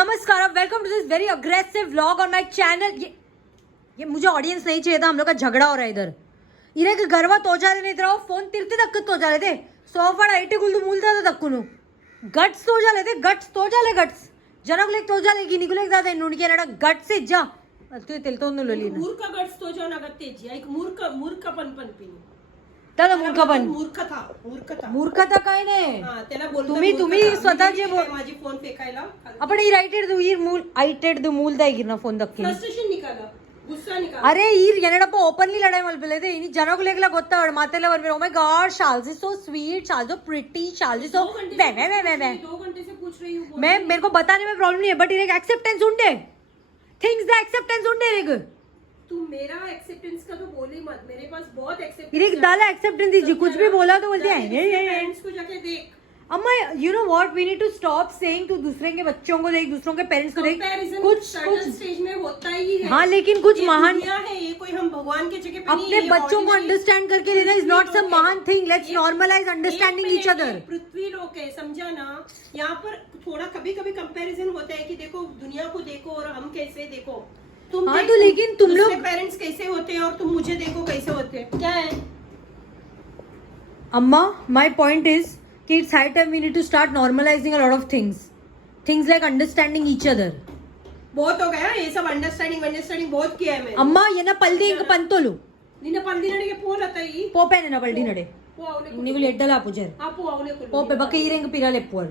नमस्कार, welcome to this very aggressive vlog on my channel. ये मुझे ऑडियंस नहीं चाहिए था, हम लोग का झगड़ा हो रहा है इधर। इन्हें गरवा तोजाले नहीं रहा, फोन तिरती तक तोजाले थे, सोफा ऐटी गुल्दू मूलता था तक्कुनु गट्स तोजाले थे, गट्स तोजाले गट्स जनक लेक तोजाले की निकुलेक जाता नुणके नडा गट्स इज्जा तू तेलतोंनु लोली मूर्ख गट्स तोजाना गत्तेजी एक मूर्खपण पिनी दादा मूर्खपण मूर्खता काय नाही। त्याला बोलतो तुम्ही स्वतः जे माझी फोन फेकायला आपण ही राइटेड दू ईर मूल आइटेड दू मूल दाई गिरना फोन दक्की फ्रस्ट्रेशन निकाला गुस्सा निकाला अरे ಈರ್ ಏನಡಪ್ಪ ಓಪನ್ಲಿ ಲಡಾಯಿ ಮಲ್ಪಲೇದೆ ಇನಿ ಜನಗುಲೆಗ್ಲ ಗೊತ್ತಾವಡ ಮಾತೆಲ್ಲ ಬರ್ಬೇಕು. Oh my God Charles is so sweet, Charles so pretty, Charles is so way 2 घंटे से पूछ रही हूं मैं मेरे को बताने में प्रॉब्लम नहीं है बट इरेक एक्सेप्टेंस उंडे थिंग्स द एक्सेप्टेंस उंडे इरेक तू मेरा एक्सेप्टेंस का तो बोल ही मत, मेरे पास बहुत एक्सेप्टेंस इरेक दाला एक्सेप्टेंस दीजिए, कुछ भी बोला तो बोलते हैं पेरेंट्स को जाके देख। अम्मा you know what we need to stop saying to दूसरे के बच्चों को देख, दूसरों के पेरेंट्स को देख। कुछ स्टेज में होता ही है। हाँ लेकिन कुछ महान है, ये कोई हम भगवान के जगह पे अपने बच्चों को अंडरस्टैंड करके लेना इज नॉट सम महान थिंग। Let's normalize understanding each other. पृथ्वी लोक है, समझा ना। यहाँ पर थोड़ा कभी कभी कंपैरिजन होता है कि देखो दुनिया को देखो और हम कैसे देखो। तुम हाँ तो लेकिन तुम लोग पेरेंट्स कैसे होते हैं और तुम मुझे देखो कैसे होते हैं, क्या है। अम्मा माय पॉइंट इज कि it's high time we need to start normalizing a lot of things like understanding each other. बहुत हो गया ये सब अंडरस्टैंडिंग बहुत किया है मैंने। अम्मा ये ना पल्दी इंक पंतोलू निन्ना पल्दी नडे फोन आता ही पोपे ना पल्दी नडे निगुल एड्डला पूजर आपू आवले को पोपे बके इरेंग पिरा लेपुवर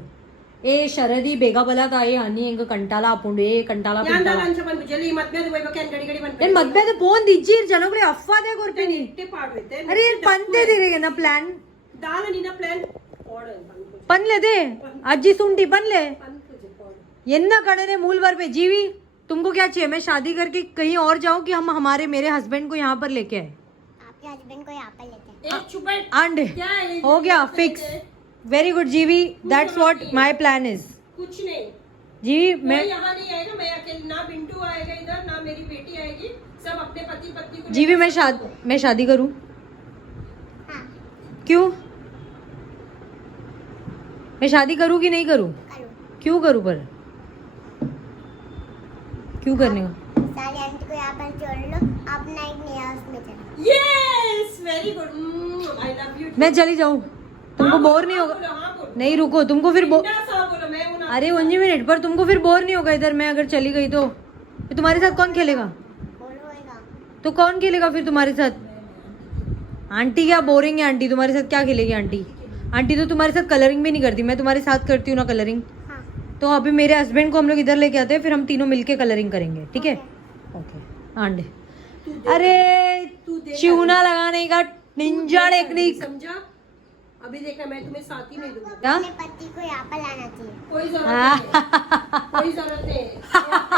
ए शरदी बेगा बला ताई हनी इंक कंटाला आपुंडे कंटाला ಯಾಂದ ಲಂಚ ಬಂದು ಜಲ್ಲಿ ಮದ್ಮೇದು ಬೈಬಕ್ಕೆ ಗಡಿ ಗಡಿ ಬಂದು ಏನ್ ಮದ್ಮೇದು ಫೋನ್ ದಿಜ್ಜಿರ್ ಜನಗಳು ಅಫ್ವಾದೆ ಕೊರ್ತೀನಿ ಇಟ್ಟೆ ಪಾಡ್ವೆತೆ ಅರೆ ಏನ್ ಪಂತೆ ದಿರಿಗೆ ನಾ ಪ್ಲಾನ್ ದಾನ ನಿನ್ನ ಪ್ಲಾನ್ पनले दे अज्जी सुंटी पनले येन्ना कड़े मूल वर पे जीवी तुमको क्या चाहिए? मैं शादी करके कहीं और जाऊं कि हम हमारे मेरे हस्बैंड को यहाँ पर लेके आए? आपके हस्बैंड को यहाँ पर लेके एक चुप आंडे हो गया फिक्स। वेरी गुड जीवी, that's what my plan is. कुछ नहीं जीवी मैं यहाँ नहीं आएगा, मैं अकेले, ना बिंटू आएगा इधर, ना मेरी बेटी आएगी, सब अपने पति पत्नी को। जीवी मैं शादी करूं? क्यों मैं शादी करूं कि नहीं करूं? क्यों करूं? पर क्यों करने का? सारी आंटी को यहाँ पर छोड़ लो, अपना एक नया हाउस में चलो। Yes very good, I love you. मैं चली जाऊं, तुमको बोर नहीं होगा? नहीं रुको, तुमको फिर अरे 1 मिनट पर तुमको फिर बोर नहीं होगा इधर? मैं अगर चली गई तो तुम्हारे साथ कौन खेलेगा? तो कौन खेलेगा फिर तुम्हारे साथ? आंटी क्या बोरिंग है? आंटी तुम्हारे साथ क्या खेलेगी? आंटी तो तुम्हारे साथ कलरिंग भी नहीं करती, मैं तुम्हारे साथ करती हूँ ना कलरिंग। हाँ। तो अभी मेरे हस्बैंड को हम लोग इधर लेके आते हैं, फिर हम तीनों मिलके कलरिंग करेंगे, ठीक है? ओके आंडे। अरे चूना लगाने का निंजा टेक्निक समझा? अभी देखना मैं तुम्हें साथ ही नहीं दूंगा। अपने पति को यहाँ पर लाना चाहिए। कोई जरूरत नहीं, कोई जरूरत नहीं।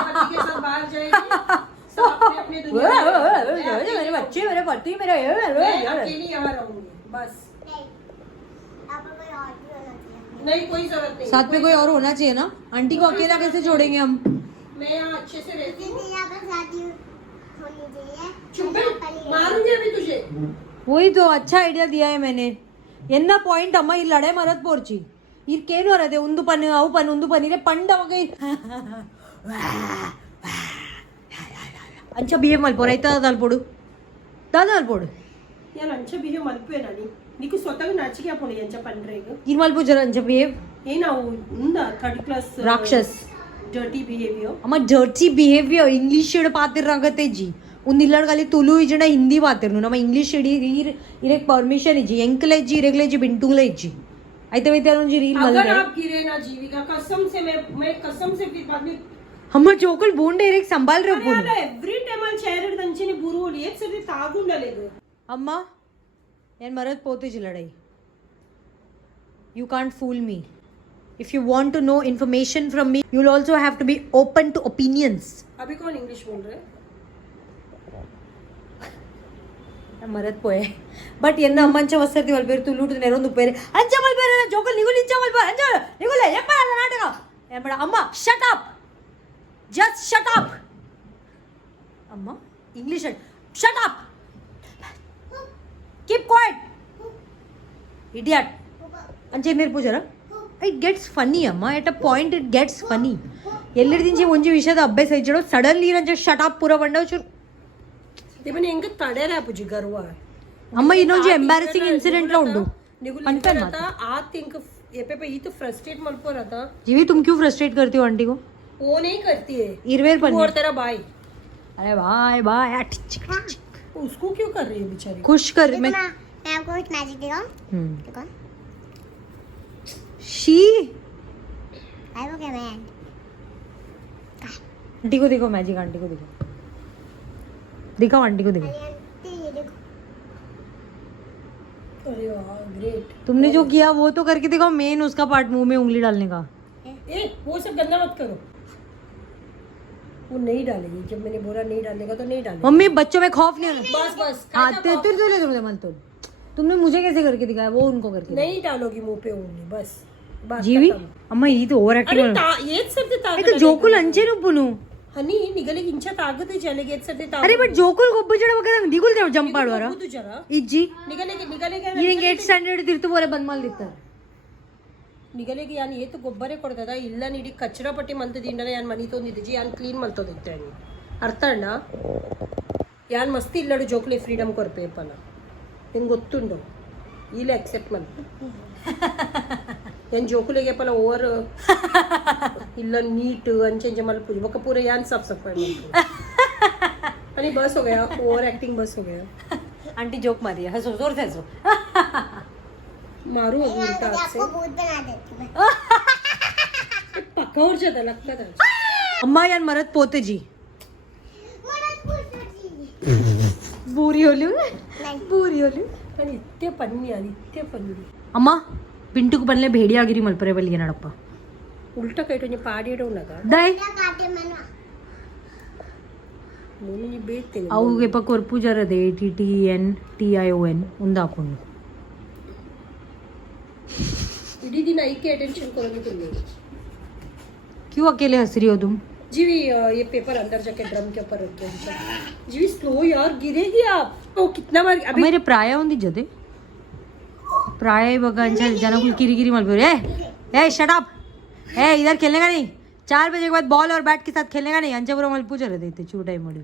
पति के साथ बाहर जाएगी, सब अपने अपने दुनिया में। मेरे बच्चे मेरे पति मेरे मैं अकेली यहाँ रहूंगी बस। यहाँ पर कोई और भी होना चाहिए। नहीं कोई जरूरत नहीं। साथ में कोई और होना चाहिए ना। आंटी को अकेला कैसे छोड़ेंगे हम? मैं यहाँ अच्छे से रहती हूँ। यहाँ पर शादी होनी चाहिए। चुप मारूंगी अभी तुझे। वही तो अच्छा आइडिया दिया है मैंने। ಎನ್ನ ಪಾಯಿಂಟ್ ಅಮ್ಮ ಇಲ್ಲಿ ಲಡೆ ಮರದ್ ಪೋರ್ಚಿ ಇರ್ಕೇನು ಅರದೆ ಒಂದು ಪನ್ ಅವು ಪನ್ ಒಂದು ಪನ್ನಿರೆ ಪಂಡ ಮಗ ಅಂಚ ಬಿಹೇವ್ ಮಲ್ಪೋರ ಆಯ್ತಾ దాల్పోడు దాల్పోడు నేను అంచ బిహేవ్ మల్పోయానని నీకు స్వతగా నచ్చిగా పోనీ అంచ పన్రేగు ఇన్ మల్పో జర అంచ బిహేవ్ ఏ నా ఉందా 3rd క్లాస్ ರಾಕ್ಷಸ್ ಡರ್ಟಿ ಬಿಹೇವಿಯರ್ ಅಮ್ಮ ಡರ್ಟಿ ಬಿಹೇವಿಯರ್ ಇಂಗ್ಲಿಷ್ ಶೇಡ್ ಪಾತಿರಾಗತ್ತೆ ಜಿ ಒಂದು ಇಲ್ಲಡ್ಗಾಲಿ ತುಳು ಇಜನ ಹಿಂದಿ ಪಾತಿರ್ನು ನಮ್ಮ ಇಂಗ್ಲಿಷ್ ಶೇಡ್ ಇರೆಕ್ ಪರ್ಮಿಷನ್ ಇಜ್ಜಿ ಎಂಕಲೆ ಇಜ್ಜಿ ಇರೆಗ್ಲೆ ಇಜ್ಜಿ ಬಿಂಟುಂಗ್ಲೆ ಇಜ್ಜಿ ಐತೆ ವೈತೆ ಒಂಜಿ ರೀಲ್ अगर आप गिरे ना जीविका कसम से मैं कसम से फिर बाद में ಅಮ್ಮ ಜೋಕಲ್ ಬೋಂಡೆ ಇರೆಕ್ ಸಂಭಾಲ್ ರಪ್ಪು ಎವ್ರಿ ಟೈಮ್ ಅಲ್ಲಿ ಚೇರ್ ದಂಚಿನಿ ಬುರುಲಿ ಏಕ್ ಸರಿ ತಾಗುಂಡಲೆದು ಅಮ್ಮ ಏನ್ ಮರದ್ ಪೋತಿಜಿ ಲಡೈ you can't fool me if you want to know information from me you'll also have to be open to opinions. अभी कौन इंग्लिश बोल रहे हैं? मरत पोये बट ಎನ್ನ ಅಮ್ಮಂಚ ವಸತಿ ವಲ್ಬೇರು ತುಳುಟು ನೆರೊಂದು ಉಪ್ಪೇರೆ ಅಂಚ ಮಲ್ಬೇರೆ ಜೋಕಲ್ ನಿಗುಲ್ ಇಂಚ ಮಲ್ಬೇರೆ ಅಂಚ ನಿಗುಲ್ ಎಪ್ಪಡ ನಾಟಕ ಎಪ್ಪಡ ಅಮ್ಮ shut up just shut up ಅಮ್ಮ English shut up keep quiet idiot ಅಂಚೆ ಮೇರ್ ಪೂಜರ ಇಟ್ ಗೆಟ್ಸ್ ಫನಿ ಅಮ್ಮ at a point it gets funny ಎಲ್ಲರಿದಿಂಚೆ ಒಂಜಿ ವಿಷಯದ ಅಭ್ಯಾಸ ಇಜ್ಜಡು ಸಡನ್ಲಿ ನಂಚೆ ಶಟಾಪ್ ಪೂರ ಬಂಡವು ಚೂರು ದೇವನೇ ಹೆಂಗ ತಡೆರ ಪೂಜಿ ಗರ್ವ ಅಮ್ಮ ಇನ್ನೊಂದು ಎಂಬ್ಯಾರಸಿಂಗ್ ಇನ್ಸಿಡೆಂಟ್ ಉಂಡು आ थिंक ये पे ये तो फ्रस्ट्रेट मत रहा था जीवी तुम क्यों फ्रस्ट्रेट करती हो आंटी को वो नहीं करती है इरवेर पर और तेरा भाई अरे बाय बाय उसको क्यों कर रही है बेचारी खुश कर मैं मैं आपको कुछ मैजिक दिखाऊं देखो शी आई वो क्या मैं आंटी को देखो मैजिक आंटी को देखो दिखाओ आंटी को देखो आंटी ये देखो अरे वाह ग्रेट तुमने जो किया वो तो करके दिखाओ मेन उसका पार्ट मुंह में उंगली डालने का ए वो सब गंदा मत करो वो नहीं डालेगी जब मैंने बोला नहीं डालने का तो नहीं डालेगी मम्मी बच्चों में खौफ नहीं होना बस बस हाँ तो तुमने मुझे कैसे करके दिखाया वो उनको करके नहीं डालोगी मुंह पे उंगली बस बात जीवी खत्म. अम्मा ये तो ओवर अरे एक्टिंग येच सर्दी అయితే జోకులు అంచే నువ్వు हनी निघाले इंच तागत जलेगे येच सर्दी अरे बट ಜೋಕುಲ್ ಗೊಬ್ಬಜಡ ಬಗ್ಗೆ ದಿಗುಲ್ ದೇವ ಜಂಪ್ ಆಡುವಾರ तू जरा ಇಜ್ಜಿ निघाले ಈ 8 ಸ್ಟ್ಯಾಂಡರ್ಡ್ ತಿರ್ತು ಬೋರೆ ಬಂದ್ ಮಾಡ್ಲಿರ್ತಾರೆ ನಿಗಲೆಗೆ ಯಾನ್ ಏತು ಗೊಬ್ಬರೇ ಕೊಡ್ತದ ಇಲ್ಲ ನೀಡಿ ಕಚರಾ ಪಟ್ಟಿ ಮಲ್ತದ ಇಂಡಲ ಯಾನ್ ಮನಿ ತೊಂದಿದ್ದಿ ಯಾನ್ ಕ್ಲೀನ್ ಮಲ್ತೋದಿತ್ತೆ ಯಾನ್ ಅರ್ಥ ಅಣ್ಣ ಯಾನ್ ಮಸ್ತಿ ಇಲ್ಲಡು ಜೋಕ್ಲೆ ಫ್ರೀಡಮ್ ಕೊರ್ಪೆ ಪನ ನಿಂಗೆ ಗೊತ್ತುಂಡು ಇಲ್ಲ ಅಕ್ಸೆಪ್ಟ್ ಮಲ್ ಯಾನ್ ಜೋಕುಲೆಗೆ ಪಲ ಓವರ್ ಇಲ್ಲ ನೀಟ್ ಅಂಚೆ ಮಲ್ಪುಜಿ ಬಕ ಪೂರ ಯಾನ್ ಸಾಫ್ ಸಫಾಯಿ ಮಲ್ಪು आणि बस हो गया ओवर एक्टिंग बस हो गया आंटी जोक मारी है हंसो जोर से हंसो मारू अभी उल्टा हाथ से आपको भूत बना देती मैं पक्का और जाता लगता था अम्मा यान मरत पोते जी मरत पूछती बूरी होली नहीं बूरी होली आणि इत्ते पन्नी ಅಮ್ಮ ಪಿಂಟುకు పనిలే భేడియాగిరి మల్పరే బలిగే నడప్ప उलटा काही म्हणजे पाडीडव नका ದೈ क्या काटे मैंने म्हणून बेट ಅವು ಎಪ್ಪ ಕೊರ್ಪು ಜರದೆ TTNTION ಉಂದಾಕೊಂಡು इडी दिन आई के अटेंशन करोगे तुमने क्यों अकेले हंस रही हो तुम जीवी ये पेपर अंदर जाके ड्रम के ऊपर रख दो जीवी स्लो यार गिरेगी आप तो कितना बार अभी मेरे प्राय ఉంది జదే प्राय बघा जनकुल किरीकिरी मलपुर ए शट अप ए इधर खेलने का नहीं 4 बजे के बाद बॉल और बैट के साथ खेलने का नहीं अंजपुरा मलपू जरा देते चूटाई मॉडल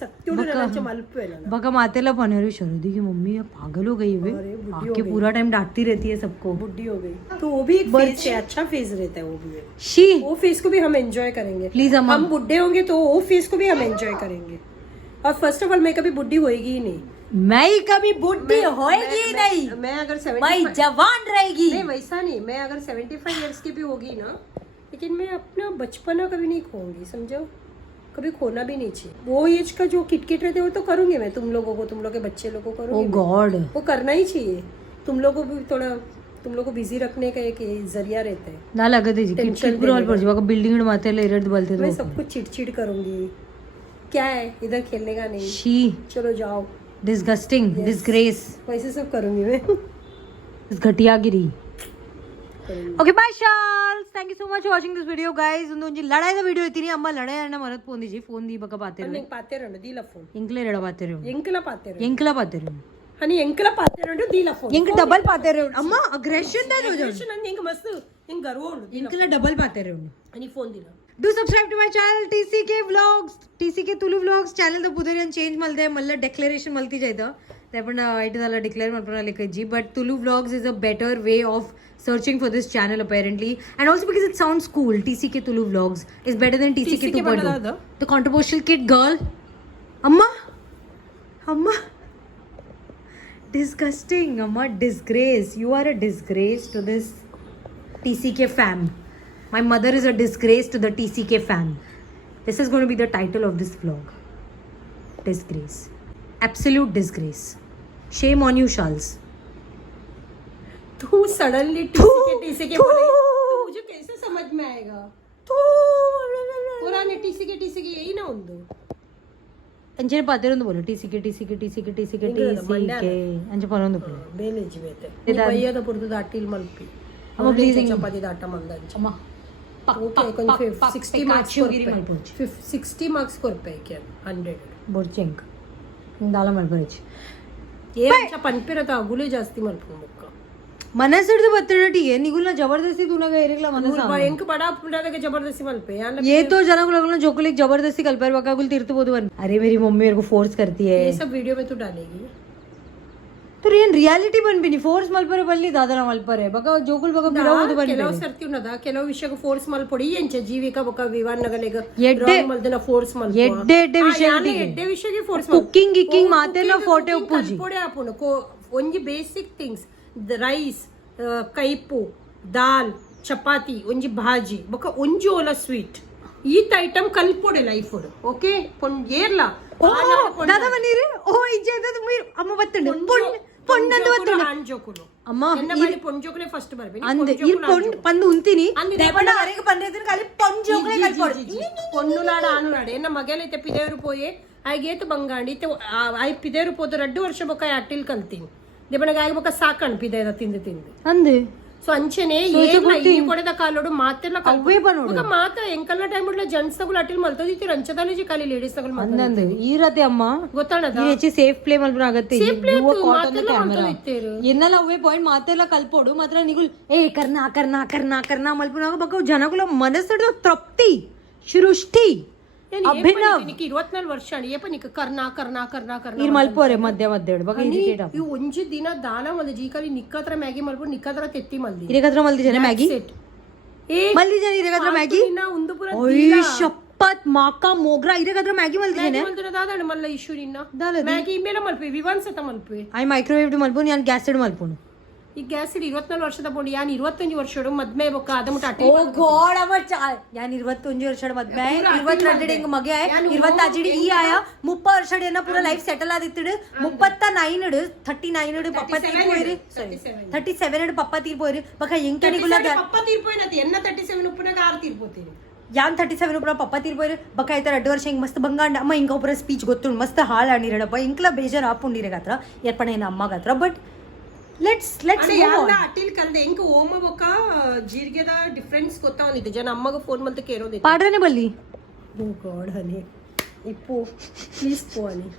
सत्य मलपेला बघा मातेला पनेरी शरदी की मम्मी ये पागल हो गई है अरे बुढ़ी हो आके पूरा टाइम डांटती रहती है सबको बुढ़ी हो गई तो वो भी एक फेज है अच्छा फेज रहता है वो भी है शी वो फेज को भी हम एंजॉय करेंगे प्लीज अम्मा हम बुढ़े होंगे तो वो फेज को भी हम एंजॉय करेंगे और फर्स्ट ऑफ ऑल मैं कभी बुढ़ी होएगी ही नहीं मैं ही कभी बुढ़ी होएगी ही नहीं मैं अगर मैं 75 जवान रहेगी नहीं वैसा नहीं मैं अगर 75 इयर्स की भी होगी ना लेकिन मैं अपना बचपना कभी नहीं खोऊंगी समझो कभी खोना भी नहीं चाहिए वो एज का जो किटकिट रहते हैं वो तो करूंगी मैं तुम लोगों को तुम लोग के बच्चे लोगों को ओ करूंगी मैं। गॉड वो करना ही चाहिए तुम लोगों को भी थोड़ा तुम लोग को बिजी रखने का एक जरिया रहता है ना लगत है जी Tension किट पुरवाल देने पड़ जी बघा बिल्डिंग मातेला इरड बोलते मैं तो सब कुछ चिड़चिड़ करूंगी क्या है इधर खेलने का नहीं शी चलो जाओ डिस्गस्टिंग डिसग्रेस वैसे सब करूंगी मैं घटियागिरी okay bye Charles thank you so much for watching this video guys ಒಂದು ಲಡಾಯಿದ ವಿಡಿಯೋ ಇತ್ತೀನಿ ಅಮ್ಮ ಲಡಾಯನ್ನ ಮರತ್ ಪೋಂದಿಜಿ ಫೋನ್ ದಿ ಬಕ ಪಾತೆ नहीं पाते रहने दीला फोन ಎಂಕ್ಲೆ ರೆಡ ಪಾತೆ ರೆ ಎಂಕಲ पाते रहने ಎಂಕ್ಲ ಪಾತೆ ರೆ हनी ಎಂಕಲ पाते रहने दीला फोन ಎಂಕ್ ಡಬಲ್ ಪಾತೆ ರೆ ಅಮ್ಮ ಅಗ್ರೆಷನ್ ದ ಜೋ नंद ಹೆಂಗ ಮಸ್ತ್ ಹೆಂಗ ಗರ್ವ ಉಂಡು ಎಂಕ್ಲ ಡಬಲ್ ಪಾತೆ ರೆ हनी फोन दिला do subscribe to my channel TCK Tulu vlogs channel द पुदरियन चेंज मलते मला डेक्लरेशन मलती जायतं ते पण इट झाला डिक्लेअर मलपणा लेखायची but Tulu vlogs is a better way of searching for this channel apparently and also because it sounds cool TCK Tulu vlogs is better than TCK 2.0 the controversial kid girl amma disgusting amma disgrace you are a disgrace to this TCK fam my mother is a disgrace to the TCK fam this is going to be the title of this vlog disgrace absolute disgrace shame on you Charles तू suddenly टीसीके बोले तो मुझे कैसे समझ में आएगा पुराने टीसीके यही ना उंदो अंजने पातेरೊಂದು बोलो TCK अंजे ಪರೊಂದು बोलो ಬೇಲೇಜಿ ಬೇತೆ ಬಯ್ಯದ ಪುರ್ದು ದಾಟಿಲ್ ಮಲ್ಪಿ ಅಮ್ಮ ಪ್ಲೀಸ್ ಚಪಾತಿ ದಾಟ ಮಲ್ದಂಚ ಅಮ್ಮ ಓಕೆ ಕೊಂಚ 60 ಮಾರ್ಕ್ಸ್ 60 ಮಾರ್ಕ್ಸ್ ಕೊರ್ಪೇಕೆ 100 बोर्चेंक दाला मलबरेच ये अच्छा पनपेरता अगुले जास्ती मल्पू मुक्का मना सिर्फ बत्तड़ ठीक है निकुल ना जबरदस्ती तू ना एरिकला मना ಎಂಕ್ ಬಡ ಪುಂಡಾದಾಗ ಜಬರ್ದಸ್ತಿ ಮಲ್ಪೆ ये तो जना को लगना जो को जबरदस्ती कल पर बका कुल तीर्थ बोध अरे मेरी मम्मी मेरे को फोर्स करती है ये सब वीडियो में तू डालेगी तो रियलिटी बन भी नहीं फोर्स मल पर बल्ली दादा मल पर है बका जोकुल बका बिरा वो बन ಕೆಲವು ಸರ್ತಿ ಉನ್ನದ ಕೆಲವು ವಿಷಯಕ್ಕೆ ಫೋರ್ಸ್ ಮಲ್ಪೊಡಿ ಎಂಚ ಜೀವಿಕ ಬಕ ವಿವಾನ್ ನಗಲೆಗ ಎಡ್ಡೆ ಮಲ್ದನ ಫೋರ್ಸ್ ಮಲ್ಪ ಎಡ್ಡೆ ಎಡ್ಡೆ ವಿಷಯ ಎಡ್ಡೆ ವಿಷಯಕ್ಕೆ ಫೋರ್ಸ್ ಕುಕಿಂಗ್ ಗಿಕ್ಕಿಂಗ್ ಮಾತೆ ना फोटे ಉಪ್ಪುಜಿ ಪೊಡೆ ಆಪುನು ಒಂಜಿ ಬೇಸಿಕ್ ಥಿಂಗ್ಸ್ ರೈಸ್ ಕೈಪು ದಾಲ್ ಚಪಾತಿ ಒಂಜಿ ಭಾಜಿ ಬಕ ಒಂಜಿ ಓಲ ಸ್ವೀಟ್ ಈತ ಐಟಮ್ ಕಲ್ಪೊಡೆ ಲೈಫ್ ಓಕೆ ಏರ್ಲ दादा बनीरे ओ इजे तो మీరు అమ్మ వత్తండి పొండందు వత్తండి ಅಂಜೋಕುಲು అమ్మ ಎನ್ನ ಬಳಿ ಪೊಂಜೋಕಲೆ ಫಸ್ಟ್ ಬರ್ಬೆ ಅಂದೆ ಈ ಪಂದು ಉಂತಿನಿ ದೇವಣ್ಣ ವರೆಗೆ ಪಂದ್ರದಿನ ಖಾಲಿ ಪೊಂಜೋಕಲೆ ಕಲ್ಪೊಡಿ పొన్నులాడ ఆనులాడ ఎన్న మగలైతే పిదేరు పోయే ఆగేತು ಬಂಗಾಂಡಿ ಐ ಪಿದೇರು ಪೋದು 2 ವರ್ಷ ಬೊಕ ಅಟ್ಟಿಲ್ ಕಲ್ತೀನಿ ದೇಬಣಗ ಆಗ ಬೊಕ ಸಾಕಣ್ ಪಿದೇದ ತಿಂದು ತಿಂದು ಅಂದೆ ಸೊ ಅಂಚನೆ ಏನ ಈ ಕೊಡೆದ ಕಾಲೋಡು ಮಾತೆಲ್ಲ ಅವೇ ಬನೋಡು ಬೊಕ ಮಾತ ಎಂಕಲ್ನ ಟೈಮ್ ಉಡ್ಲ ಜೆಂಟ್ಸ್ ನಗುಲ ಅಟ್ಟಿಲ್ ಮಲ್ತೋದಿತಿ ರಂಚದಾಲಿಜಿ ಖಾಲಿ ಲೇಡೀಸ್ ನಗುಲ ಮಲ್ತೋದಿತಿ ಅಂದೆ ಈರತೆ ಅಮ್ಮ ಗೊತ್ತಾಣದ ಈ ಹೆಚ್ಚಿ ಸೇಫ್ ಪ್ಲೇ ಮಲ್ಪನ ಆಗತ್ತೆ ಪ್ಲೇಟ್ ಕಾಟನ್ ಕ್ಯಾಮೆರಾ ಮಲ್ತೋದಿತ್ತೇರು ಎನ್ನಲ್ಲ ಅವೇ ಪಾಯಿಂಟ್ ಮಾತೆಲ್ಲ ಕಲ್ಪೋಡು ಮಾತ್ರ ನಿಗುಲ್ ಏ ಕರ್ನಾ ಕರ್ನಾ ಕರ್ನಾ ಕರ್ನಾ ಮಲ್ಪನಾಗ ಬಕ ಜನಗುಲ ಮನಸ್ಸು ತೃಪ್ತಿ ಸೃಷ್ಟಿ ಅಭಿನವ್ 24 ವರ್ಷ ಏಪ ನಿಕ ಕರ್ನಾ ಕರ್ನಾ ಕರ್ನಾ ಕರ್ನಾ ಇರ್ ಮಲ್ಪೋರೆ ಮಧ್ಯ ಮಧ್ಯ ಬಕ ಇರಿಟೇಟ್ ಈ ಒಂಜಿ ದಿನ ದಾಲ ಮಲ್ದ ಜೀಕಲಿ ನಿಕ್ಕತ್ರ ಮ್ಯಾಗಿ ಮಲ್ಪು ನಿಕ್ಕತ್ರ ತೆತ್ತಿ ಮಲ್ದಿ ಇರೆಗದ್ರ ಮಲ್ದಿ ಜನ ಮ್ಯಾಗಿ ಏ ಮಲ್ದಿ ಜನ ಇರೆಗದ್ರ ಮ್ಯಾಗಿ ದಿನ ಒಂದು ಪುರ ಓಯ್ ಶಪತ್ ಮಾಕಾ ಮೋಗ್ರಾ ಇರೆಗದ್ರ ಮ್ಯಾಗಿ ಮಲ್ದಿ ಜನ ಮಲ್ದಿನ ದಾದಣ ಮಲ್ಲ ಇಶ್ಯೂ ನಿನ್ನ ದಾಲ ಮ್ಯಾಗಿ ಮೇಲೆ ಮಲ್ಪೆ ವಿವಾನ್ ಸತ ಮಲ್ಪೆ ಐ ಮೈಕ್ರೋವೇವ್ ಮಲ್ಪೋನ್ ಯಾನ್ ಗ್ಯಾಸ್ ಇಡ್ ಮಲ್ಪೋನ್ ಈ ಗ್ಯಾಸ್ 24 ವರ್ಷದ ಬೋಡಿ ಯಾನ್ 21 ವರ್ಷಡು ಮದ್ಮೆ ಬೊಕ್ಕ ಅದಮುಟ ಅಟ್ಟಿ ಓ ಗಾಡ್ ಅವ ಯಾನ್ 21 ವರ್ಷದ ಮದ್ಮೆ 22 ಹಿಂಗ ಮಗೆ 25 ಈ ಆಯ 30 ವರ್ಷದ ಏನ ಪೂರ ಲೈಫ್ ಸೆಟಲ್ ಆದಿತ್ತಿಡು 39 ಇಡು 39 ಇಡು ಪಪ್ಪ ತೀರ್ ಹೋಯ್ರಿ 37 ಇಡು ಪಪ್ಪ ತೀರ್ ಹೋಯ್ರಿ ಬಕ ಎಂಕೆ ನಿಗುಲ ಪಪ್ಪ ತೀರ್ ಹೋಯ್ನತಿ ಎನ್ನ 37 ಉಪ್ಪನಾಗ 6 ತೀರ್ ಹೋತೀನಿ ಯಾನ್ 37 ಉಪ್ರ ಪಪ್ಪ ತೀರ್ ಹೋಯ್ರಿ ಬಕ ಐತ 2 ವರ್ಷ ಹಿಂಗ ಮಸ್ತ್ ಬಂಗಾಂಡ ಅಮ್ಮ ಹಿಂಗ ಒಬ್ಬರ ಸ್ಪೀಚ್ ಗೊತ್ತು ಮಸ್ತ್ ಹಾಳ್ ಆಣಿರಡಪ್ಪ ಇಂಕ್ಲ ಬೇಜಾರ್ ಆಪುಂಡಿರಗತ್ರ ಏರ್ಪಣ ಏನ ಅಮ್ಮಗತ್ರ ಬಟ್ ಲೆಟ್ಸ್ ಅಟ್ಟಿಲ್ ಕಲ್ದೆ ಎಂಕ ಓಮ ಬೊಕ್ಕ ಜೀರಿಗೆದ ಡಿಫರೆನ್ಸ್ ಗೊತ್ತಾವನಿದೆ ಜನ ಅಮ್ಮಗ ಫೋನ್ ಮಲ್ತ ಕೇರೋದಿತ್ತು ಪಾಡ್ರನೆ ಬಲ್ಲಿ ಓ ಗಾಡ್ ಹನಿ ಇಪ್ಪು ಪ್ಲೀಸ್ ಪೋ ಹನಿ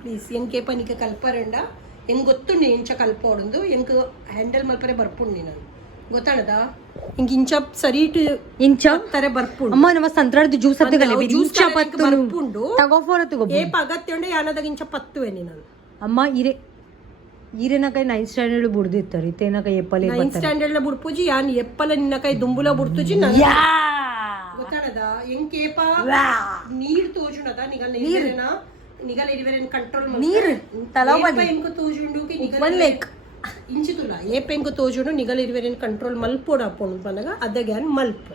ಪ್ಲೀಸ್ ಎಂಕೆ ಪನಿಕ ಕಲ್ಪರಂಡ ಹೆಂಗ್ ಗೊತ್ತುಂಡು ಎಂಚ ಕಲ್ಪೋಡು ಎಂಕ್ ಹ್ಯಾಂಡಲ್ ಮಲ್ಪರೆ ಬರ್ಪುಂಡು ನಾನು ಗೊತ್ತಾಣದ ಹಿಂಗ ಇಂಚ ಸರಿಟ್ ಇಂಚ ತರ ಬರ್ಪುಂಡು ಅಮ್ಮ ನಮ್ಮ ಸಂತ್ರಾರ್ದು ಜ್ಯೂಸ್ ಅಂತ ಗಲೆ ಇಂಚ ಪತ್ತು ಬರ್ಪುಂಡು ತಗೋ ಫೋರ್ ತಗೋ ಏಪ ಅಗತ್ಯಂಡು ಯಾನದಾಗ ಇಂಚ ಪತ್ತುವೆ ನಾನು ಅಮ್ಮ ಈರೇನ ಕೈ 9th ಸ್ಟ್ಯಾಂಡರ್ಡ್ ಬುಡ್ದಿತ್ತಾರೆ ಇತ್ತೇನ ಕೈ ಎಪ್ಪಲೆ 9th ಸ್ಟ್ಯಾಂಡರ್ಡ್ ಲ ಬುಡ್ಪುಜಿ ಯಾನ್ ಎಪ್ಪಲ ನಿನ್ನ ಕೈ ದುಂಬುಲ ಬುಡ್ತುಜಿ ಗೊತ್ತಾಣದ ಎಂಕೇಪ ನೀರ್ ತೋಜುಣದ ನಿಗಲ್ ನೀರೇನ ನಿಗಲ್ ಇರಿವೆರನ್ ಕಂಟ್ರೋಲ್ ನೀರ್ ತಲವಲಿ ಎಂಕ ತೋಜುಂಡು ಕಿ ನಿಗಲ್ ಲೇಕ್ ಇಂಚಿತುಲ ಏಪ ಎಂಕ ತೋಜುಂಡು ನಿಗಲ್ ಇರಿವೆರನ್ ಕಂಟ್ರೋಲ್ ಮಲ್ಪೋಡ ಅಪ್ಪೊಂಡು ಬಂದಾಗ ಅದಗ್ಯಾನ್ ಮಲ್ಪ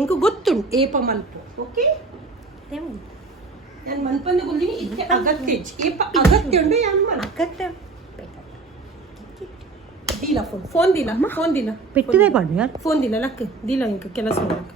ಎಂಕ ಗೊತ್ತುಂಡು ಏಪ ಮಲ್ಪ ಓಕೆ ಯಾನ್ ಮಲ್ಪಂದು ಗುಲ್ದಿನಿ ಇತ್ತೆ ಅಗತ್ಯ ಏಪ ಅಗತ್ಯ ಉಂಡು ಯಾನ್ ಮಲ್ ಅಗತ್ಯ ದಿಲ್ಲ ಫೋನ್ ದಿಲ್ಲ ಪೆಟ್ಟಿದೆ ಪಾಡು ಯಾರ್ ಫೋನ್ ದಿಲ್ಲ ಲಕ್ ದಿಲ್ಲ ಇಂಕ ಕೆಲಸ ಮಾಡಕ್ಕೆ